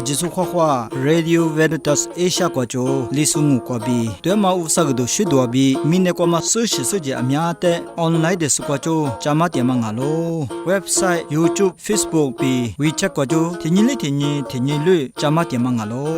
ajisu khwa Radio Veritas Asia kwa jo lisumu kwa bi twema usagdo shidwa bi mine kwa ma soje amya te online de su kwa jo chama te mangalo website YouTube Facebook bi WeChat kwa jo tinyi lu chama te mangalo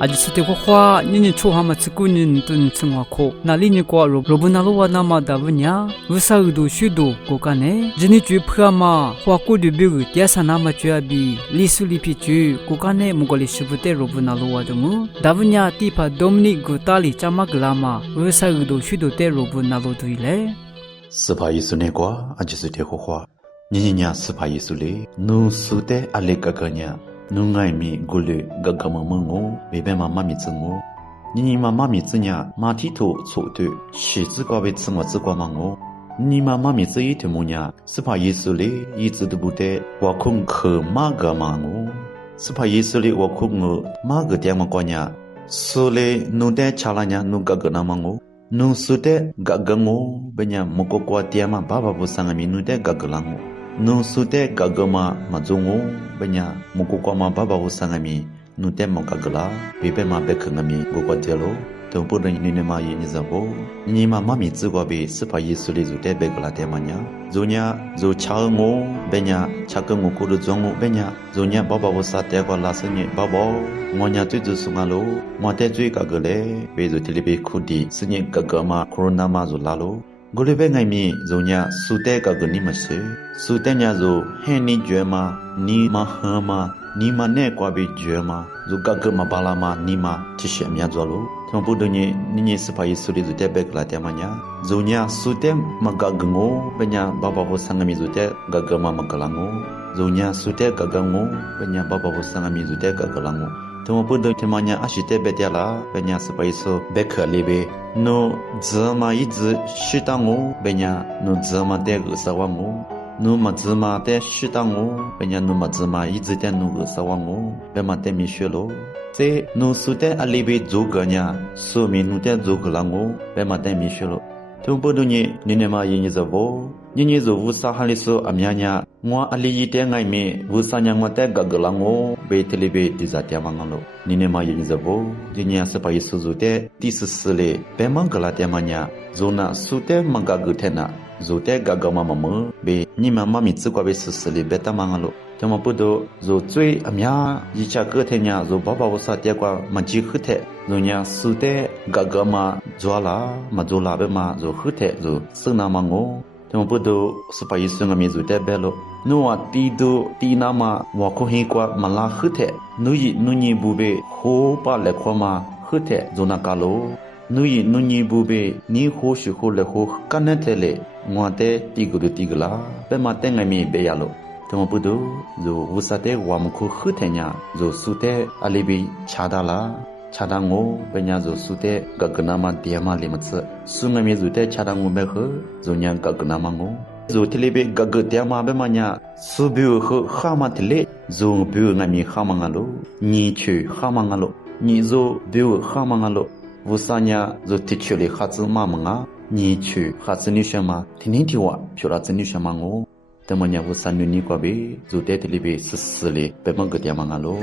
아지스테 고화 니니 초하마 츠꾸닌 뜬 층화코 나리니과 로브나로와 나마다브냐 우사우도 슈도 고간에 지니주 프라마 화코드 비그 야사나마 쥐아비 리술리피주 고간에 무골리 슈부테 로브나로와 등우 다브냐 티파 도미닉 구탈리 짜마글라마 우사우도 슈도테 로브나로두일레 스파이스네과 아지스테 고화 니니냐 스파이스리 누수테 알레카가냐 nungai gule gagama mango bebe mama mi zungo ni mama mi zunya ma ti to so de shi zi gwa be zungwa zi gwa mango ni mama mi zi yi de munya spa yesu le yi zi de bu de wa kong ke ma ga mango spa yesu le wa kong ma ga de ma kwa nya so le nu de chala nya nu ga ga na mango nu su de ga ga ngo be nya mo ko kwa de ma ba ba bu sang mi nu de ga ga lango nu sute gagama mazungu benya mukukoma baba usangami nute mokagala bebe ma bekangami gokwatelo tempo de ninema yinizabo nima mami zigwa be sipa yesule zute begala temanya zonya zo chaango benya chakango kudu zongo benya zonya baba usate kwa lasanye baba ngonya tuzu sungalo mate zui kagale bezo tilibe kudi sinye gagama corona mazulalo Gulebe ngai mi zonya sute ka gani mase sute nya zo heni jema ni ma hama ni ma ne kwa bi jema zo ga ga ma bala ma ni ma tishi amya zolo tombu de ni spa yesu de te bek la te manya zonya sute ma ga ngo benya baba bo sangami zo te ga ga ma galango zonya sute ga ga ngo benya baba bo sangami zo te ga galango tombu de te manya ashite betela benya spa yesu bek lebe no zama yizi shidango benya no zama de sawango no mazama de shidango benya no mazama yizi de no sawango bema de mishelo ze no sude alibe zoganya so minu de zoglango bema de mishelo tumbodu니 니네마 yinizabo nyinyizo vusa haliso amyanya ngwa aliyi de ngai me vusa nyangwa de gaglango be telebe dizatya mangalo ninema yinizabo jinya sapa yesuzu de tisisle be mangala de manya zona sute magagutena zote gagama mamu be nima mami tsikwa be sisle beta mangalo tama pudo zo zui amya yicha gotenya zo baba wasa de kwa maji khute zonya sute gagama zwala mazola be ma zo khute zo sna mango tama pudo sapa yesunga mi zo de belo nuwa tido tinama wa ko hi kwa mala khute nuyi nunyi bube ho pa le khoma khute zona kalo nuyi nunyi bube ni ho shi ho le ho kanetele ngwate tiguru tigla be ma tenga mi be yalo tama pudo zo wusate wa mko khutenya zo sute alibi chadala chadango benya zo sute gagnama diama limatsa sungami zute chadango be kho zonya gagnama ngo zo telebe gag diama be manya subyu kho khama tele zo byu ngami khama ngalo ni chu khama ngalo ni zo byu khama ngalo wusanya zo tichuli khatsu mamanga ni chu khatsu ni shama tinitiwa pyura tsini shama ngo temanya wusanu ni kwa be zute telebe sisle be mang dia mangalo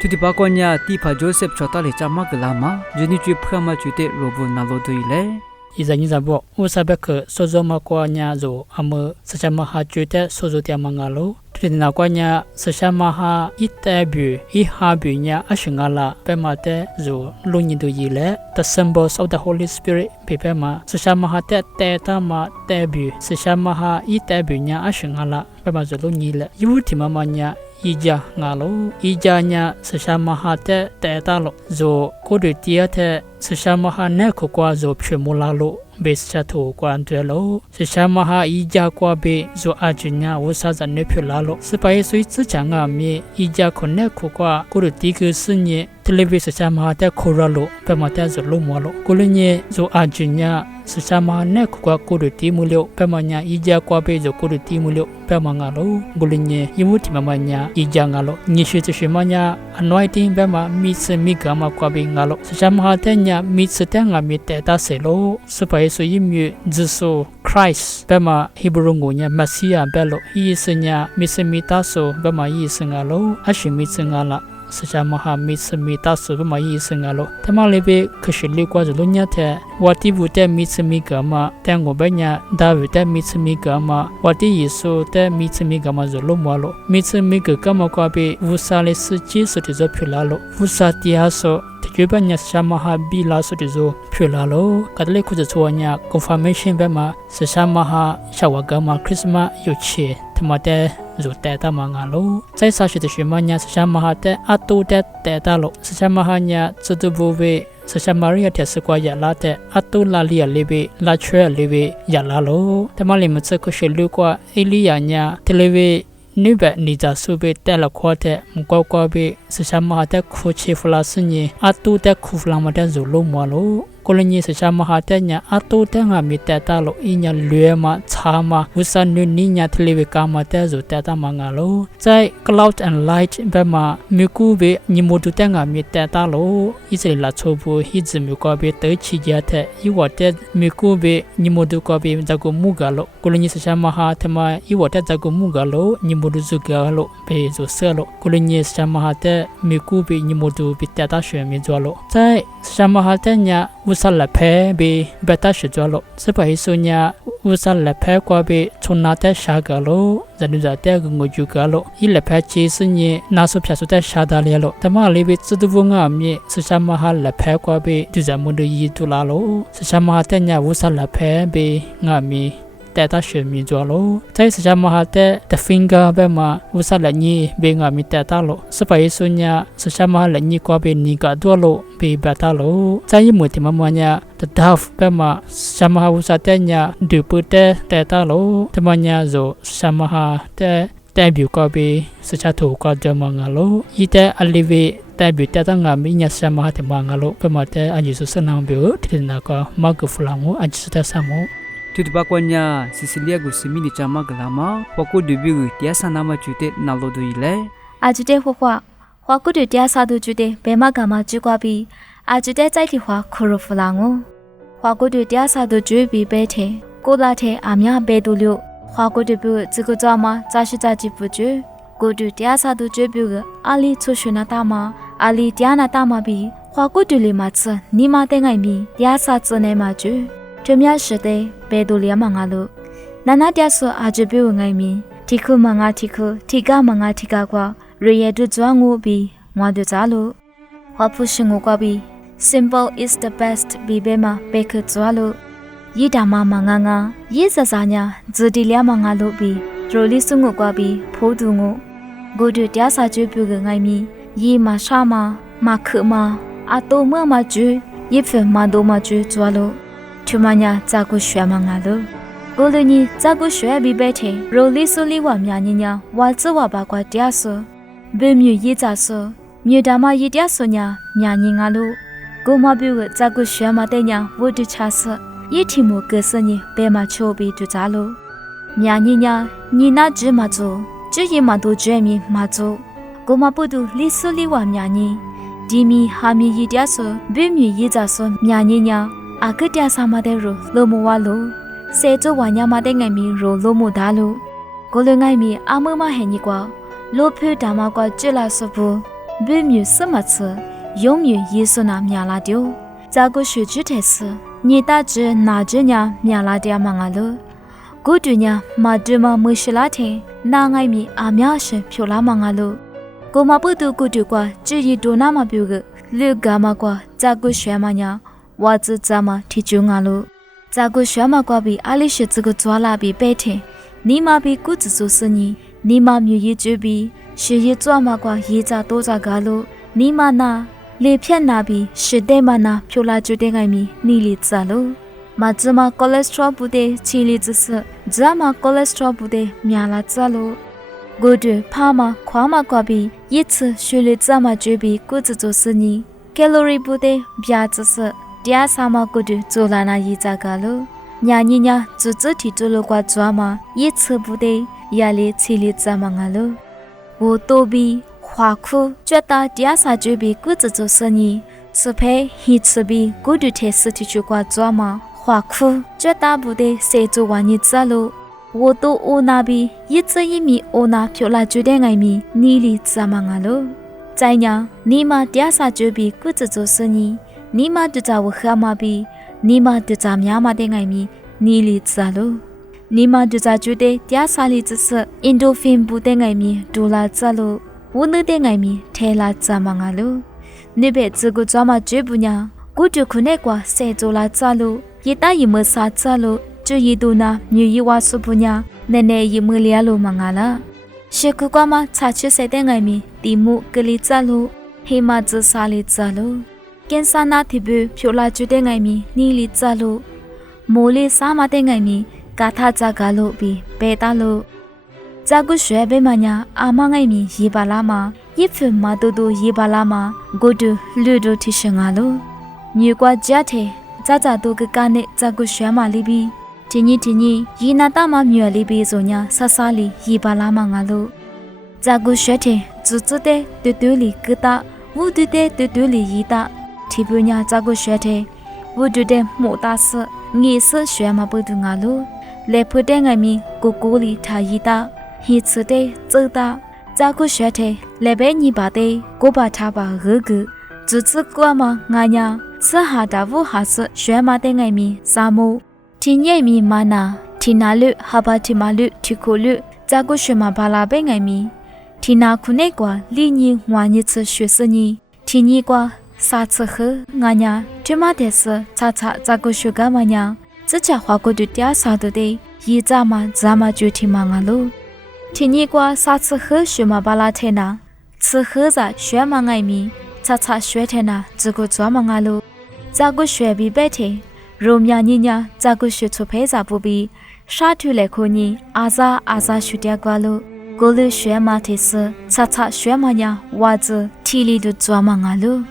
tudi bakonya tipa Joseph chotale chama glama jeni chu phama chute robo nalo duile izanyi zabo usabek sozoma kwanya zo am sachama ha chute sozotia mangalo tudina kwanya sachama ha itabu ihabunya ashingala pemate zo lunyi do yile the symbols of the Holy Spirit pepema sachama ha te tama tebu sachama ha itabunya ashingala pema zo lunyi le yutima manya ija ngalo ijanya sachama ha te talo zo kodutia te sachama ha ne ko kwa zo phemulalo beschato kwa antelo sachama ha ija kwa be zo ajunya wosaza ne phulalo sipai sui tsichanga mi ija khone ko kwa koduti sunye television sachama ha te khoralo pemata zo lomolo kolunye zo ajunya สชามาเนกกว่ากูดูตีมุเลียวเปมัญญาอีจากว่าเบจกูดูตีมุเลียวเปมังาโลกุลิญเยยิมุติมามัญญาอีจางาโลนิชิตชิมัญญาanointing เปมามิสมิกามากว่าเบงาโลสชามาเตญญามิสเตงามิเตตาเซโลสไปสุยิมยจิโซคริสเปมาฮิบรูงูญญามัสยาเปโลอีสัญญามิสมิตาโซเปมาอีสังาโลอาชิมิสังาลาสชามหามิสมิตาสุบมายีสังาโลแต่มาเลเบคชิลิกว่าจุลญาเทวัติบุเตมิสมิกามาแตงโกเบญญาดาวิเตมิสมิกามาวัติยิสุเตมิสมิกามาจุลมวาโลมิสมิกากามากว่าเบวุสาเลสจิสุติโซพิลาโลวุสาติอาโซที่บัญญัติชามหาบิลาสุติโซพิลาโลกัดเลคุจชัวญา confirmation เบมาสชามหาชาวกามาคริสต์มายุเชธรรมเตรูเตตามางาโลใจสาชิตชิมัญญาสชามหาเตอตูเตเตตาโลสชามหาญาสุตุบุเวสชามาริยาเทสกวายาลาเตอตูลาลียาเลเบลาเชเลเบยาลาโลธรรมลิมตสกุเชลุกว่าเอลียาญาเทเลเวนิเบนิจาสุเบเตละควาเตมกอกวาเบสชามหาเตคูเชฟลาสญอตูเตคูฟลามาเตจุโลมัวโลกุลญสชามหาเตญอตูเตงามิเตตาโลอิญาเลมาชามาวุสันนุนิญาทเลเวกามาเตจุเตตามางาโลใจ cloud and light เบมามิกูเบนิโมดุเตงามิเตตาโลอิสราโชบูฮิจมิกวาเบเตชิยาเตอีวาเตมิกูเบนิโมดุกวาเบจักุมุกาโลกุลญสชามหาเทมาอีวาเตจักุมุกาโลนิโมดุซุกาโลเบจุเซโลกุลญสชามหาเตมิกูเบนิโมดุบิเตตาเชมิจวโลใจสชามหาเตญวุสลเพเบเบตาชจวโลสไปสุญญาวุสลเพกว่าเบชนนาเตชากาโลจันุจาเตกงจูกาโลอิลเพจีสุญญนาสุพยาสุเตชาดาเลียโลตมาเลเบสุตุวงามีสชามหาลเพกว่าเบดุจามุดุยีตุลาโลสชามหาเตญวุสลเพเบงามีแต่ตาเชื่อมีจัวโลใจสจามหาแต่แต่ฟิงกาเบมาอุสาลนีเบงามีแต่ตาโลสไปสุญญาสจามหาลนีกว่าเบนิกาตัวโลเบเบตาโลใจยมุติมามัญญาแต่ดาวเบมาสจามหาอุสาเตญญาดูปุเตแต่ตาโลแต่มัญญาโจสจามหาแต่บิวกว่าเบสจาถูกกว่าเดมังาโลยีแต่อลิเวแต่บิวแต่ตั้งงามีญาสจามหาแต่มังาโลเบมาแต่อายุสุสนามบิวที่นักมากฟลังอายุสุแต่สามูทุตบากวญาซิซิเลียกุสมินิจามากลามาปอกุดูบิกุเตียสนามาจุเตนาโลดุยเลอาจุเตหัวกุดูเตียสาดูจุเตเบมากามาจุกว่าบีอาจุเตใจที่หัวคุรุฟลังหัวกุดูเตียสาดูจุบีเบเทกูลาเทอามยาเบดูลิวหัวกุดูบิจิกุจามาจาชิจาจิปุจุกูดูเตียสาดูจุบิกอาลีชุชุนาตามาอาลีเตียนาตามาบีหัวกุดูลิมาซนิมาเตงไงมีเตียสาจุเนมาจุทุมยาชเตเบดูเลียมังอาลุนานาเดียสอาจบิวไงมีทิคุมังอาทิคุทิกามังอาทิกากว่าเรียดุจวงูบีงวดุจาลุหัวผู้ชงูกว่าบี simple is the best บีเบมาเบคจวลุยีดามามังงายีซาซาญาจุดิเลียมังอาลุบีโรลิสุงูกว่าบีโพดูงูกูดูเดียสาจบิวไงมียีมาชามาคือมาอาโตเมื่อมาจูยีเฟมาโดมาจูจวลุทุมาญาจากุชวมังอาลุกูลุนีจากุชวบีเบเทโรลิสุลีวามญาญิญาวาจวะบากว่าเดียสเบมิวยีจาสมิวดามายีเดียสญาญาญิงอาลุกูมาบิวจากุชวมาเตญาวูดุชาสยีทิมูเกสญีเบมาโชบีดุจาลุญาญิญาญีนาจิมาจูจุยีมาดูเจมีมาจูกูมาปุดุลิสุลีวามญาญิดีมีฮามียีเดียสเบมิวยีจาสญาญิญาอาเกตยาสามาเดโรโลโมวาโลเซโจวานยามาเดไงมีโรโลโมดาโลโกเลไงมีอาเมมาเฮนิกว่าโลเพดามากว่าเจลาสบูเบมิวสมัตส์ยงมิวเยซูนามยาลาเดียวจากุชุจุเทสนีตาเจนาเจญามยาลาเดียมังอาโลกูดุญามาดูมามุชลาเทนาไงมีอามยาเชพิวลามังอาโลกูมาปุตุกูดูกว่าจุยโดนามาบิวกลือกามากว่าจากุชวมัญญาวาจจามาที่จุงอาลุจากุชวมากว่าบีอาลิชจกุจวลาบีเปเทนีมาบีกุจจุสนีนีมามิวยีจูบีชียีจวมากว่ายีจาโตจากาลุนีมานาเลเพียนนาบีชิเดมานาพิวลาจูเดไงมีนีลิจาลุมาจมาคอเลสเตอรอลบุเดชีลิจสจามาคอเลสเตอรอลบุเดมีอาลาจาลุกูดูพามาขวามากว่าบียีชชิลิจามาจูบีกุจจุสนีแคลอรี่บุเดบิอาจส တရားစာမကုတုဇိုလာနာရီကြကလို့ညာညညာဇွတ်ဇတီတိုလိုကွာဇွာမရစ်ချဘူးတဲ့ရလေချီလီဇာမငါလို့ဝတိုဘီခွာခုကျွတ်တာတရားစာကျွေးပြီးကုဇဇစနီစဖဲဟီချဘီကုတုထေစတီချူကွာဇွာမခွာခုကျွတ်တာဘူးတဲ့စေဇဝနီဇလို့ဝတိုအိုနာဘီရစ်ချယီမီအိုနာဖြိုလာကျွတဲ့ငိုင်မီနီလီဇာမငါလို့ใจညာနီမာတရားစာကျွေးပြီးကုဇဇစနီနီမာတကြဝခမဘီနီမာတကြများမတဲ့ငိုင်မီနီလီဇာလိုနီမာတကြကျွတဲ့တရားစာလီဇစအင်ဒိုဖင်ဘူးတဲ့ငိုင်မီဒိုလာဇာလိုဝုန်တဲ့ငိုင်မီထဲလာဇာမငါလိုနိဘေဇဂုဇာမကျွေးဘူးညာကုတုခုနဲ့ကွာစေဇိုလာဇာလိုယေတယီမဆာဇာလိုကျွယီဒူနာမြူယီဝါဆုဘူးညာနဲနဲယီမလျာလိုမငါလာရှေကူကွာမချာချစ်စေတဲ့ငိုင်မီတီမှုကလီဇာလိုဟေမာဇဆာလီဇာလိုကင်ဆာနာတိဘဖြိုလာကျွတဲ့ငိုင်မီနီလီဇာလိုမိုးလေးစားမတဲ့ငိုင်မီကာထာကြကလို့ပြီးဘေတာလို့ဇာကုရွှဲဘေမညာအာမငိုင်မီရေပါလာမှာရစ်ဖမတူတူရေပါလာမှာဂိုဒူလူဒိုတီရှငါလို့မြေကွာကြတဲ့ဇာဇာတူကကနဲ့ဇာကုရွှဲမှာလီပြီးတင်းကြီးရီနာတာမမြွယ်လီပြီးဆိုညာဆဆလီရေပါလာမှာငါလို့ဇာကုရွှဲတဲ့ဇူဇူတဲ့တူတူလီကတာဝူတူတဲ့တူတူလီရီတာတီပညာဇာကုရွှဲတဲ့ဝူတူတဲ့မိုတာဆငေဆရွှဲမှာပဒူငါလို့လေဖတဲ့ငိုင်မီကိုကိုလီထာရီတာဟီချတဲ့ဇေတာဇာကုရွှဲတဲ့လေဘဲညီပါတဲ့ကိုပါထားပါရဂဇူဇကွာမငါညာစဟာတာဝဟာဆရွှဲမှာတဲ့ငိုင်မီစာမိုတီညိမီမာနာတီနာလုဟာဘာတီမာလုတီကိုလုဇာကုရွှဲမှာဘာလာပဲငိုင်မီတီနာခုနေကွာလီညီဝါညစ်ရွှဲစနီတီညီကွာစာချခငါညာတမတဲ့ဆချာချာဇာကုရွှဲကမညာ自家花过的点啥的的，一咋嘛咋嘛就听嘛喽。听你过啥次喝学嘛巴拉天呐，吃喝着学嘛爱米，查查学天呐，这个做嘛喽。咋个学比白天，肉面你呀咋个学出配咋不比，啥土来可你阿咋学点过喽。过了学嘛的是，查查学嘛呀，娃子体力都做嘛喽。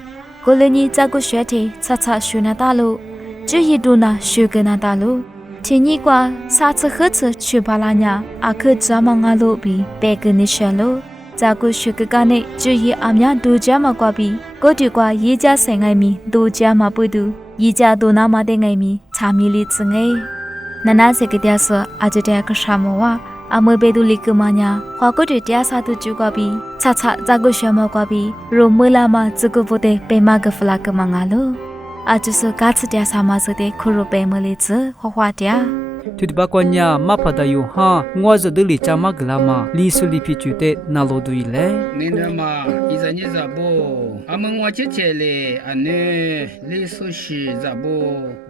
过了你咋个学的，查查学那大喽。这一度呢，学个那大路，听你过啥次何次去巴拉呀？阿克怎么阿路比白个你学路？咋个学个干呢？这一阿娘都这么过比，过去过一家生爱米都这么不读，一家都那么的爱米，差米里子哎。那些个点说，阿就这个什么话？阿没被独立个嘛呀？花过去点啥都就过比，查查咋个学么过比？若没啦嘛，这个不得被马个弗拉个嘛阿路。啊，就是嘎子点啥嘛子的，可如白么哩子，花点。tu ba kwa nya ma phada yu ha ngwa za de li cha ma gla ma li su li phi chu te na lo du ile ni na ma iza ni za bo amang wa che che le ane li su shi za bo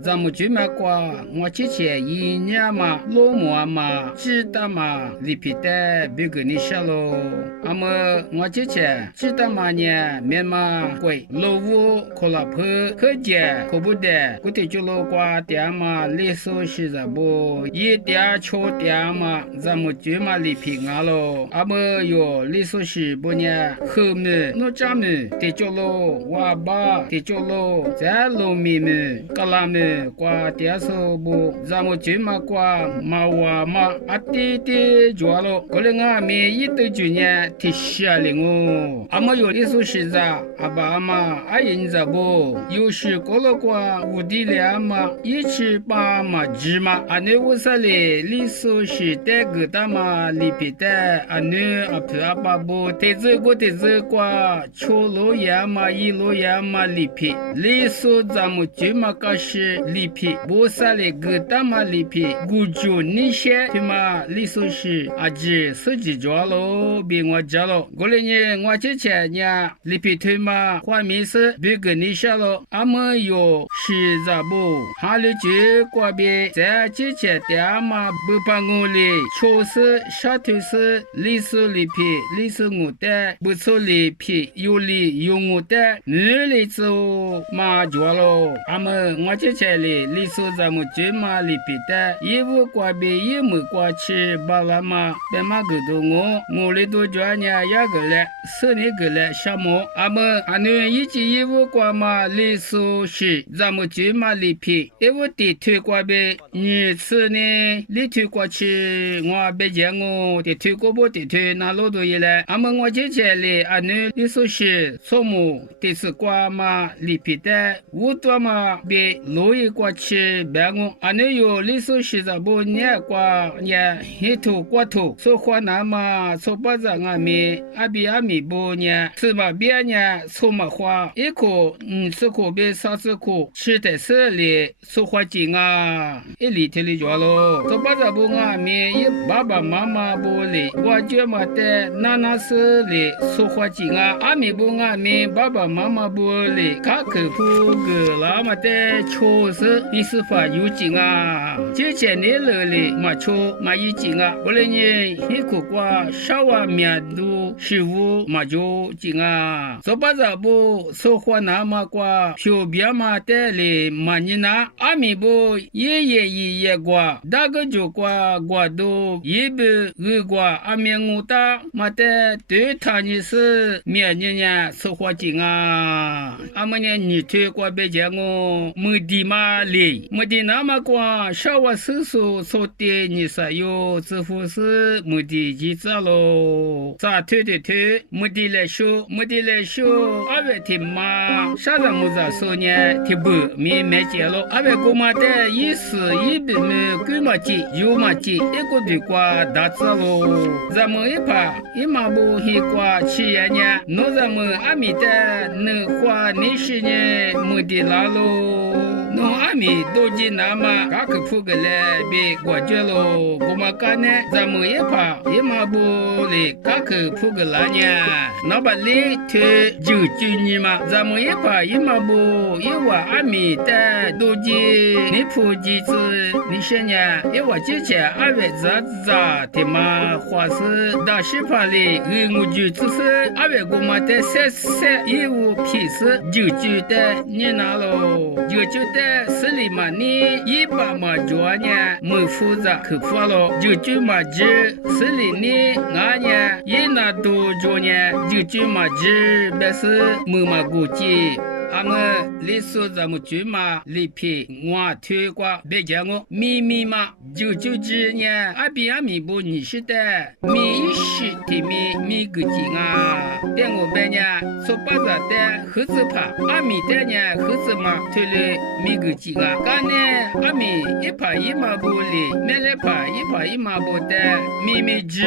za mu ju ma kwa ngwa che che yi nya ma lo mo ma chi ta ma li phi te bi ge ni sha lo ama ngwa che che chi ta ma nya me ma kwai lo wo ko la phe khe je ko bu de ku te chu lo kwa tia ma li su shi za bo ye tia cho tia ma za mu ju ma li phi nga lo ama yo li su shi bo nya khe me no cha me te cho lo wa ba te cho lo za lo mi me kala me kwa tia so bo za mu ju ma kwa ma wa ma ati te jo lo ko le nga me yi te ju nya ti sha le ngo ama yo li su shi za aba ma a yin za bo yo shi ko lo kwa u di le ama yi chi pa ma ji ma ane wo sa le li su shi te ge ta ma li pi te ane a pa ba bo te ze kwa cho lo ya ma yi lo ya ma li pi li su za mu ji ma ka shi li pi bo sa le ge ta ma li pi gu ju ni she ti ma li su shi a ji su ji jo lo bi ngwa ja lo go le nye ngwa che che nya li pi ti ma kwa mi se bi ge ni sha lo a mo yo shi za bo ha le ji kwa bi za chi 切的嘛不帮我哩，确实小头是历史里皮，历史我的不错里皮，有理有我的，女里走嘛着咯。俺们我这些哩，历史咱们就嘛里皮的，衣服挂边衣没挂起，巴拉嘛别嘛个多我里都叫人家个嘞，是你个嘞项目，俺们俺们一件衣服挂嘛历史是咱们就嘛里皮，衣服的推挂边，你吃呢？你推过去，我别见我的推过不的推，那老多嘢嘞。俺们我这些嘞，俺们历史是什么？的是挂嘛里皮的，我多嘛别路一过去别我，俺们有历史是咋不年挂年一头过头，说话那么说不着俺们阿比阿米不年，是嘛别年说嘛话，一个吃可别啥子可，吃的是哩说话紧啊，一里头里着咯，说不着不俺们一爸爸妈妈不哩，我觉嘛的那是哩说话紧啊，阿米不俺们爸爸妈妈不哩，卡克夫个那么的确实你是发有劲啊，之前你了哩嘛错嘛有劲啊，不然你一个瓜少啊面都食物嘛就劲啊，说不着不说话那么瓜，小别嘛的哩嘛你那阿米不也瓜，大个就瓜都也不瓜阿面我大嘛的对他你是面人说话劲啊，阿么呢你推瓜别讲我没地嘛哩，没地那么瓜少我叔叔说的你是有支付是没地记着咯，咋推没地来说阿伟听嘛啥子没咋说呢听不没接了阿伟哥嘛的意思一笔没给嘛记有嘛记一个对瓜打字咯，咱们一怕一马不一瓜起呀呢，那咱们阿米的能花那些呢没得啦咯。侬阿米都进那嘛，嘎克铺个嘞，别过绝喽。我们干呢，咱们也怕，也嘛不嘞，嘎克铺个啦呢。那把里头就你嘛，咱们也怕，也嘛不，也话阿米的都进，你铺几次，你些呢？也话之前阿伟咋的嘛，话是大西怕嘞，我就只是阿伟我们的三业务批示就的你拿喽，就的。是里嘛你一把嘛着呢没复杂可发了就嘛只是里你俺呢一拿多着呢就嘛只但是没嘛估计俺们历史咱们就嘛里皮我推过别讲我咪嘛就只呢阿比阿米不你是的米是的米个劲啊但我别呢说巴扎的盒子怕阿米的呢盒子嘛推了米个劲啊干呢阿米一怕一嘛不里没来怕一嘛不的咪只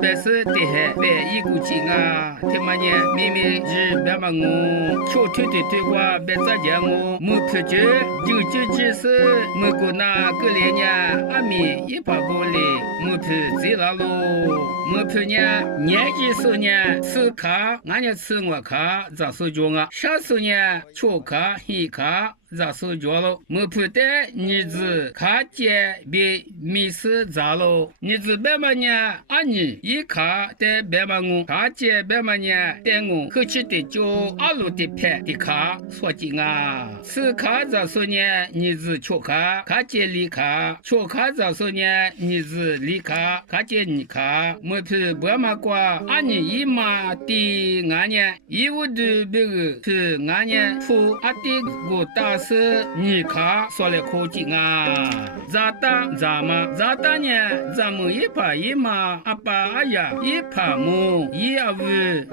别是的还别一个劲啊他妈呢咪只别嘛我就推话别再讲我没出去就只是没过那个连呢阿米一把玻璃没出走了喽没出呢年纪时呢吃卡俺家吃我卡咋说叫啊啥时呢吃卡一卡咋说叫了没出的你子卡姐别迷失咋了你子别嘛呢阿你一卡的别嘛我卡姐别嘛呢带我客气的叫阿鲁的拍的卡说紧啊吃卡咋说呢你子吃卡卡姐离卡吃卡咋说呢你子离卡卡姐你卡没出别嘛瓜阿你一嘛的俺呢一无的别个是俺呢出阿的我大是你卡说来可紧啊咋打咋嘛咋打呢咱们一把一嘛阿爸阿呀一把木一阿五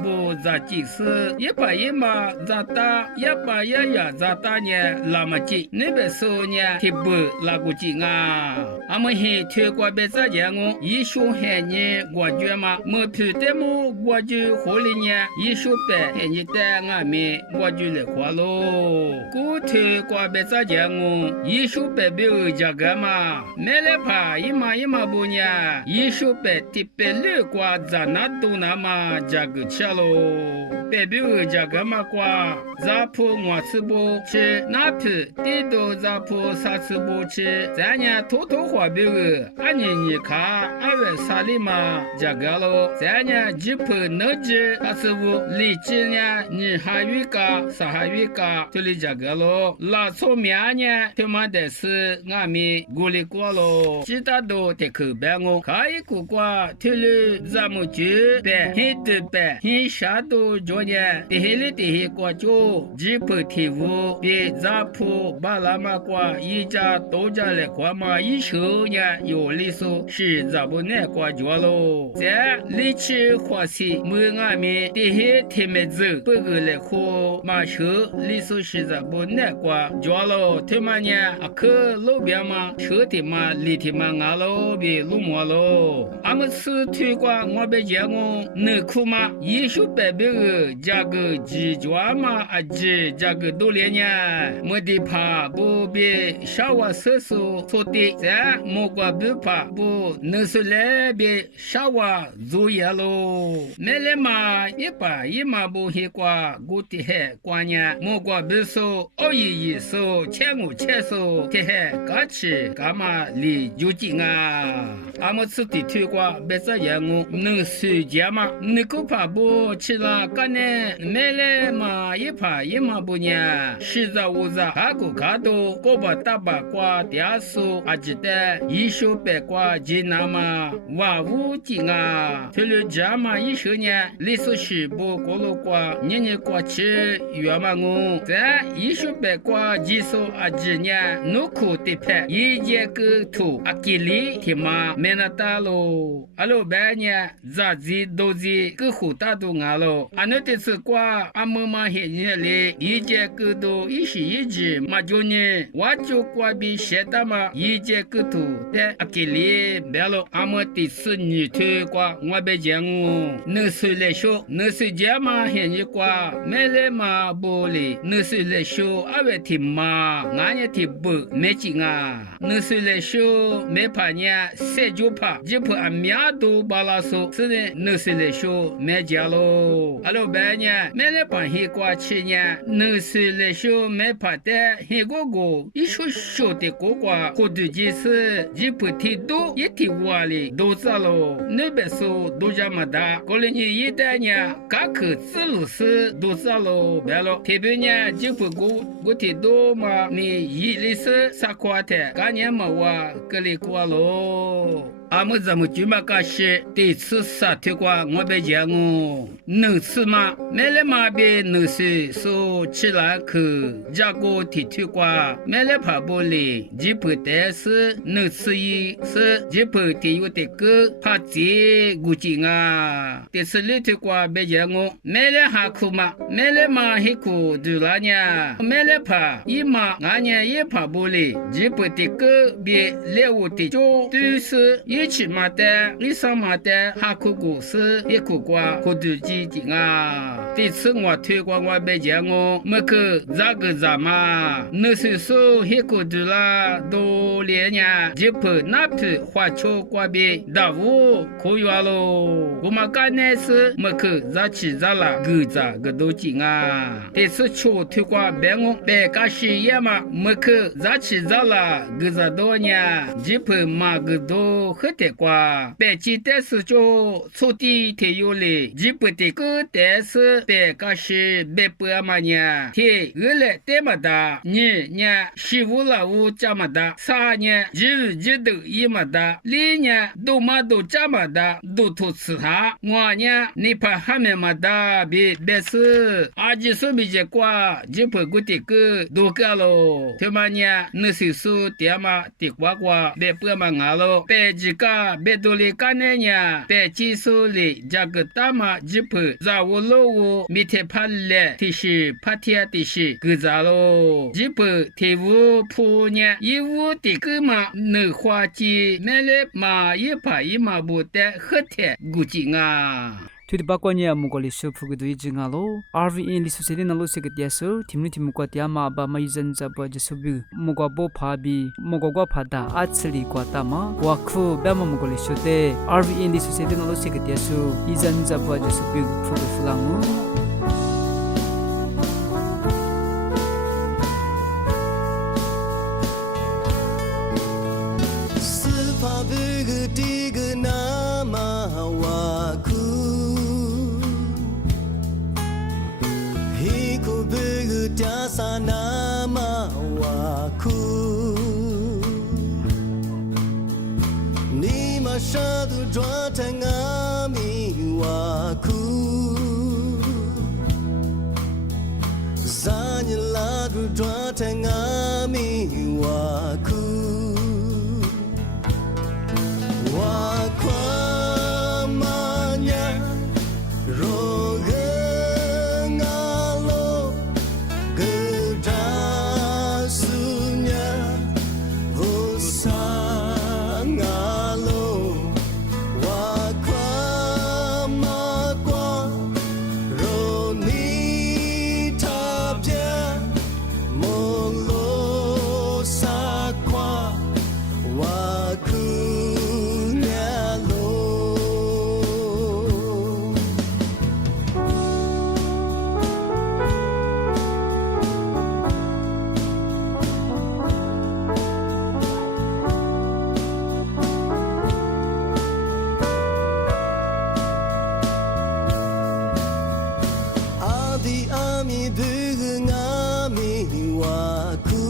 不咋几时一把一嘛咋打一把呀咋打呢那么紧那边说呢提不那个紧啊俺们还推过别咋讲我一说还呢我觉嘛没推的么我就火里呢一说白还你带俺们我就来花喽古推过别咋讲我一说白别这个嘛没来怕一嘛不呢一说白提白绿瓜咋那都那么这个吃喽北边这个嘛瓜，咱铺我吃不吃，哪皮地多咱铺啥吃不吃，咱家偷偷花别个，俺你看2月3日嘛这个咯，咱家几铺能吃，还是不理解呢？你还有个啥还有个，就里这个咯，拉错面呢，他妈的是俺们过来过咯，其他都得口白我，可以过过，听了咱们就白，很多白，很啥都做呢，这些里这些过就几铺体务，别咱铺把那么过一家多家来过嘛，一手呢有里说是咱不能过做咯，在里去花钱没俺们这些天没走，不过来喝马车里说是咱不能过做咯，他们呢去路边嘛，车的嘛，里的嘛，俺咯别路么咯，俺们是推广我别讲我能哭嘛，一手白白个这个几抓嘛，这个都连呢，没得怕不别少我厕所错的，咱莫过不怕不能是来别少我作业咯，没来嘛一把一嘛不黑瓜，我的还关呢，莫过不说211说75说，这还干起干嘛离就近啊，俺们吃的推广别这样我能随家嘛，你可怕不吃了干呢，没来嘛一怕一嘛不呢，实在无在还个看到个把大把瓜点数还记得一手白瓜济南嘛哇无劲啊，除了这嘛一手呢历史是不过路瓜年过去月嘛我在一手白瓜技术还记呢努苦的拍一节个图阿吉里天嘛没那大咯，阿老板呢咋子都是个好大都俺咯，俺那这次瓜阿妈妈现在里一节个都一时一直嘛就呢我就瓜比写的嘛一节个图的阿吉里别了阿妈第四女推瓜我别讲我能岁来说能岁节嘛现在瓜没来嘛不哩能岁来说阿位天嘛俺也天不没劲啊能岁来说没怕呢谁就怕就怕俺面都把拉说是的能岁来说没家咯阿老板呢没来把黑瓜吃呢能岁来说没怕的黑哥哥一说说的哥哥或者就是就不提多一提话里都知了那边说都这么大过了你一代呢嘎克自路是都知了别了特别呢就不过提多嘛你一里是啥块的干年嘛话格里过咯阿们怎么就嘛个是第一次杀推过我别讲哦能吃吗没来嘛别能吃说起来去加个提推过没来怕不哩就不得是能吃一是就不得有的个怕这估计啊第次里推过别讲我没来还苦嘛没来嘛还苦对了呢没来怕一嘛俺呢也怕不哩就不得个别来我的就对是一起嘛的一上嘛的还苦故事也苦瓜苦对几点啊第次我推过我别讲我没去咋个咋嘛那是说还苦对了都连呢就不那批花球瓜别大屋可以咯我们干那是没去咋起咋了个咋个都紧啊第次去推过别我别个是也嘛没去咋起咋了个咋多呢就不嘛个都很得瓜别记得是就初地铁有嘞就不得个但是别个是别不嘛呢铁二来得么大你呢15了五这么大3呢就都一么大2呢都嘛都这么大都吐吃它我呢你怕还没么大别是阿吉说比这瓜就不过得个都个咯他们呢那是说的嘛的瓜瓜别不嘛俺咯别几个别多哩干呢呢别技术哩这个大嘛就不在我路我没得怕嘞提示怕天提示个咋咯就不提我铺呢一屋的个嘛能花季没嘞嘛也怕一嘛不得喝的估计啊tu ba kwa nya mo ko le so phu du jinga lo RVN li so se na lo se ke tia so timni tim ko tia ma ba mai zan za ba je so bi mo ko bo pha bi mo ko pha da a chli kwa ta ma wa khu ba mo ko le so te RVN li so se na lo se ke tia so i zan za ba je so bi phu fu lang mo sana mawaku ni mashadu dwa tangami waku zanyala dwa tangami waku wakwa manya rogengalo gedasunya vusangalo wakwa makwa roni tabya molo sakwa wakunyalo adi ami dungami waku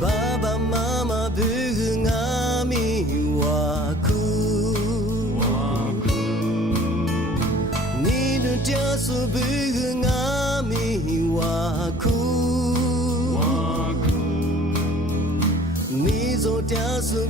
baba mama dungami waku ninu jasu dungami waku nizo jasu